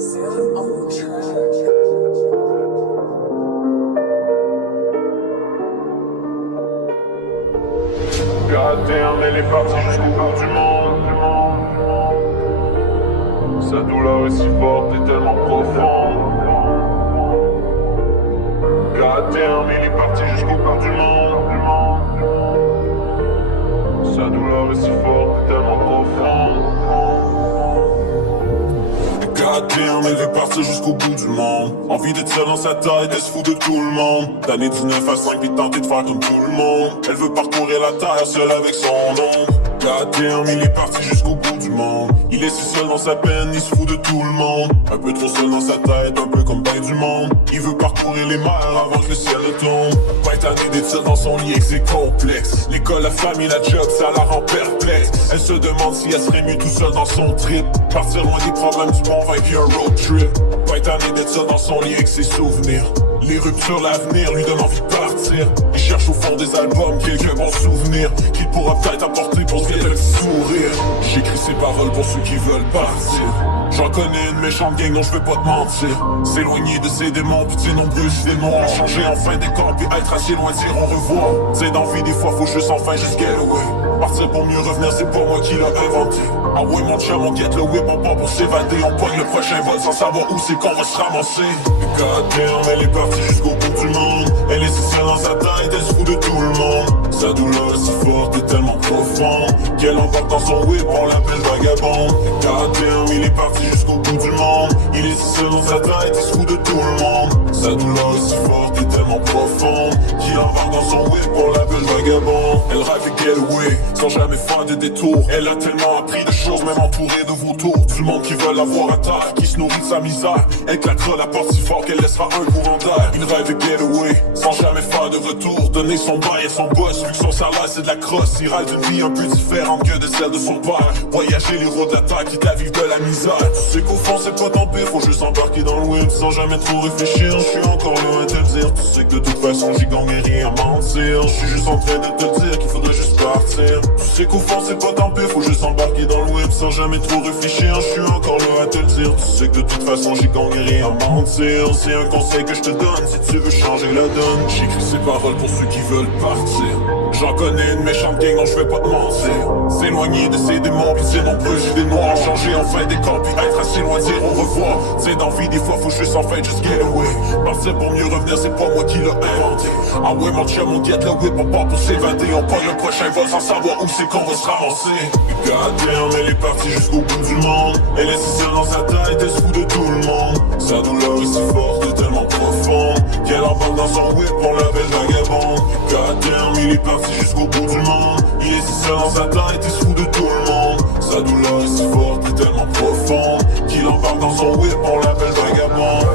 Goddamn, elle est partie jusqu'au bout du monde. Sa douleur est si forte et tellement profonde. Goddamn, elle est partie jusqu'au bout du monde. Sa douleur est si forte et tellement profonde. Goddamn, elle est partie jusqu'au bout du monde. Envie d'être seule dans sa tête, elle se fout de tout le monde. D'année 19 à 5 puis tenter de faire comme tout le monde. Elle veut parcourir la terre seule avec son ombre. Goddamn, il est parti jusqu'au bout du monde. Il est si seul dans sa peine, il se fout de tout le monde. Un peu trop seul dans sa tête, un peu comme ben du monde. Il veut parcourir les mers avant que le ciel ne tombe. 20 années d'études dans son lit et que c'est complexe. L'école, la famille, la job, ça la rend perplexe. Elle se demande si elle serait mieux tout seul dans son trip. Partir loin des problèmes du bon vin puis un road trip. 20 années d'études dans son lit et que ses souvenirs. Les ruptures, l'avenir lui donne envie de partir. Il cherche au fond des albums quelques bons souvenirs qu'il pourra peut-être apporter pour se le sourire. J'écris ces paroles pour ceux qui veulent partir. J'en connais une méchante gang dont je peux pas te mentir. S'éloigner de ses démons pis de ses nombreux démons. Changer enfin des camps puis être assez loin dire au revoir. C'est dans vie des fois faut juste enfin just get away. Partir pour mieux revenir c'est pas moi qui l'a inventé. Ah ouais mon chum on get le whip on part pour s'évader. On pogne le prochain vol sans savoir où c'est qu'on va se ramasser. Goddamn elle est partie jusqu'au bout du monde. Elle est si seule dans sa tête, elle se fout de tout le monde. Sa douleur est si forte et tellement profonde qu'elle embarque dans son whip, on l'appelle vagabond. Goddamn il est parti jusqu'au bout du monde. Il est si seul dans sa tête, il se fout de tout le monde. Sa douleur est si forte et tellement profonde qu'il embarque dans son whip, on l'appelle vagabond. Elle rêve de getaway, sans jamais faire de détour. Elle a tellement appris de choses, même entourée de vautours. Du monde qui veut la voir à terre, qui se nourrit de sa misère. Elle claquera la porte si fort qu'elle laissera un courant d'air. Il rêve de getaway, sans jamais faire de retour. Donner son bail à son boss, vu que son salaire c'est de la crosse. Il rêve d'une vie un peu différente que de celle de son père. Voyager les routes de la terre, quitte à vivre de la misère. Tu sais qu'au fond c'est pas tant pire, faut juste embarquer dans le whip sans jamais trop réfléchir. Je suis encore loin de te le dire, tu sais que de toute façon j'y gagne rien à mentir. Je suis juste en train de te dire qu'il faudrait juste partir. Tu sais qu'au fond c'est pas tant pire, faut juste embarquer dans le whip sans jamais trop réfléchir. Je suis encore loin à te le dire, tu sais que de toute façon j'y gagne rien à mentir. C'est un conseil que je te donne si tu veux changer la donne. J'écris ces paroles pour ceux qui veulent partir. J'en connais une méchante gang dont je vais pas te mentir. S'éloigner de ces démons pis ces nombreux idées noires. Changer enfin des camps pis être assez loin dire au revoir. C'est dans vie des fois faut juste enfin just get away. Partir pour mieux revenir c'est pas moi qui l'a inventé. Ah ouais mon chum on get le whip on part pour s'évader. On prend le prochain vol sans savoir où c'est qu'on va se ramasser. Goddamn elle est partie jusqu'au bout du monde. Elle est si seule dans sa tête, elle se fout de tout le monde. Sa douleur est si forte et tellement profonde qu'elle embarque dans son whip, on l'appelle vagabond. Goddamn il est parti jusqu'au bout du monde. Il est si seul dans sa tête, il se fout de tout le monde. Sa douleur est si forte et tellement profonde qu'il embarque dans son whip, on l'appelle vagabond.